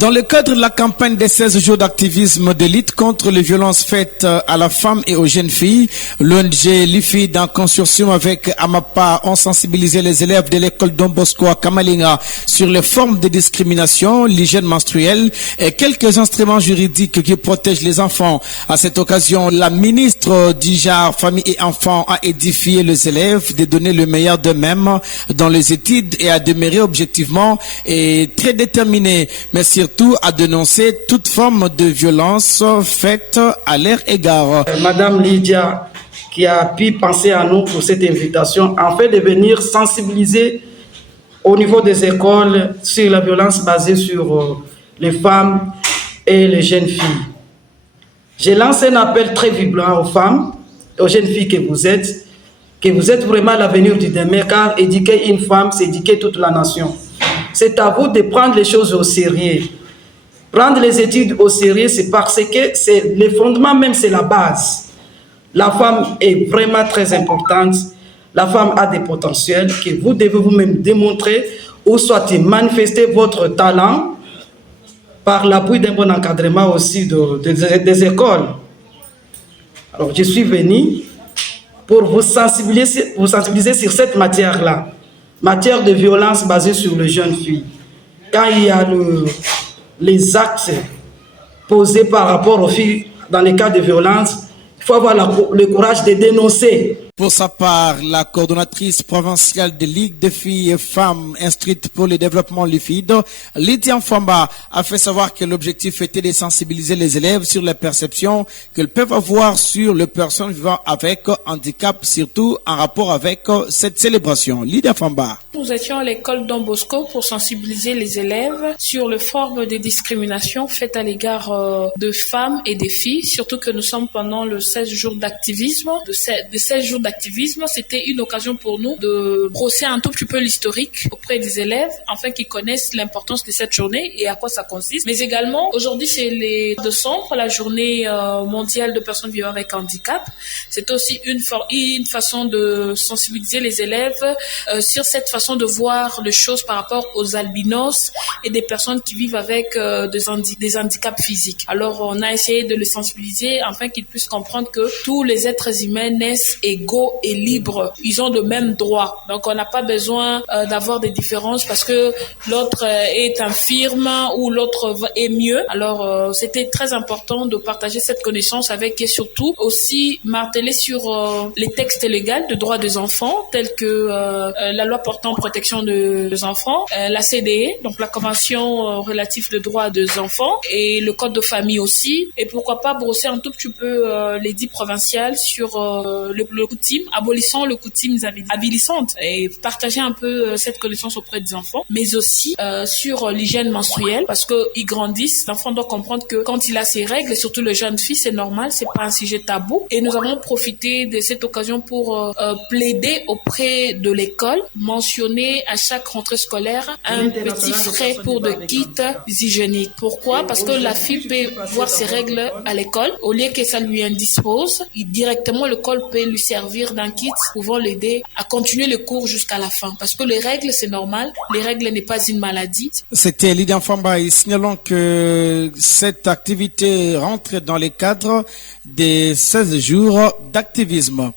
Dans le cadre de la campagne des 16 jours d'activisme de lutte contre les violences faites à la femme et aux jeunes filles, l'ONG LIFID en consortium avec AMAPA ont sensibilisé les élèves de l'école Don Bosco à Kamalinga sur les formes de discrimination, l'hygiène menstruelle et quelques instruments juridiques qui protègent les enfants. À cette occasion, la ministre du Genre, Famille et Enfants a édifié les élèves de donner le meilleur d'eux-mêmes dans les études et à demeurer objectivement et très déterminés, mais surtout à dénoncer toute forme de violence faite à leur égard. Madame Lydia, qui a pu penser à nous pour cette invitation, en fait de venir sensibiliser au niveau des écoles sur la violence basée sur les femmes et les jeunes filles. J'ai lancé un appel très vibrant aux femmes, aux jeunes filles que vous êtes vraiment l'avenir du demain, car éduquer une femme, c'est éduquer toute la nation. C'est à vous de prendre les choses au sérieux. Prendre les études au sérieux, c'est parce que c'est le fondement même, c'est la base. La femme est vraiment très importante. La femme a des potentiels que vous devez vous-même démontrer ou soit manifester votre talent par l'appui d'un bon encadrement aussi des écoles. Alors, je suis venu pour vous sensibiliser sur cette matière-là, matière de violence basée sur les jeunes filles. Quand il y a les actes posés par rapport aux filles dans les cas de violence, il faut avoir le courage de dénoncer. Pour sa part, la coordonnatrice provinciale de Ligue des filles et femmes instruites pour le développement LIFID, Lydia Mfamba, a fait savoir que l'objectif était de sensibiliser les élèves sur les perceptions qu'elles peuvent avoir sur les personnes vivant avec handicap, surtout en rapport avec cette célébration. Lydia Mfamba. Nous étions à l'école Don Bosco pour sensibiliser les élèves sur les formes de discrimination faites à l'égard de femmes et des filles, surtout que nous sommes pendant le 16 jours d'activisme. De 16 jours d'activisme, c'était une occasion pour nous de brosser un tout petit peu l'historique auprès des élèves, afin qu'ils connaissent l'importance de cette journée et à quoi ça consiste. Mais également, aujourd'hui, c'est les 2 décembre, la journée mondiale de personnes vivant avec handicap. C'est aussi une façon de sensibiliser les élèves sur cette façon de voir les choses par rapport aux albinos et des personnes qui vivent avec des handicaps physiques. Alors, on a essayé de les sensibiliser afin qu'ils puissent comprendre que tous les êtres humains naissent égaux et libres. Ils ont le même droit. Donc, on n'a pas besoin d'avoir des différences parce que l'autre est infirme ou l'autre est mieux. Alors, c'était très important de partager cette connaissance avec et surtout aussi marteler sur les textes légaux de droits des enfants tels que la loi portant protection des enfants, la CDE, donc la Convention relative aux droits des enfants et le Code de famille aussi. Et pourquoi pas brosser un tout petit peu l'édit provincial sur le coutume, abolissant le coutume habilissante et partager un peu cette connaissance auprès des enfants, mais aussi sur l'hygiène menstruelle parce qu'ils grandissent. L'enfant doit comprendre que quand il a ses règles, et surtout les jeunes filles, c'est normal, c'est pas un sujet tabou. Et nous avons profité de cette occasion pour plaider auprès de l'école, mentionner à chaque rentrée scolaire un petit frais pour de kits hygiéniques. Pourquoi? Parce que la fille peut voir ses règles à l'école, au lieu que ça lui indispose, directement l'école peut lui servir d'un kit pouvant l'aider à continuer le cours jusqu'à la fin. Parce que les règles, c'est normal, les règles n'est pas une maladie. C'était Lydia Mfamba et signalons que cette activité rentre dans le cadre des 16 jours d'activisme.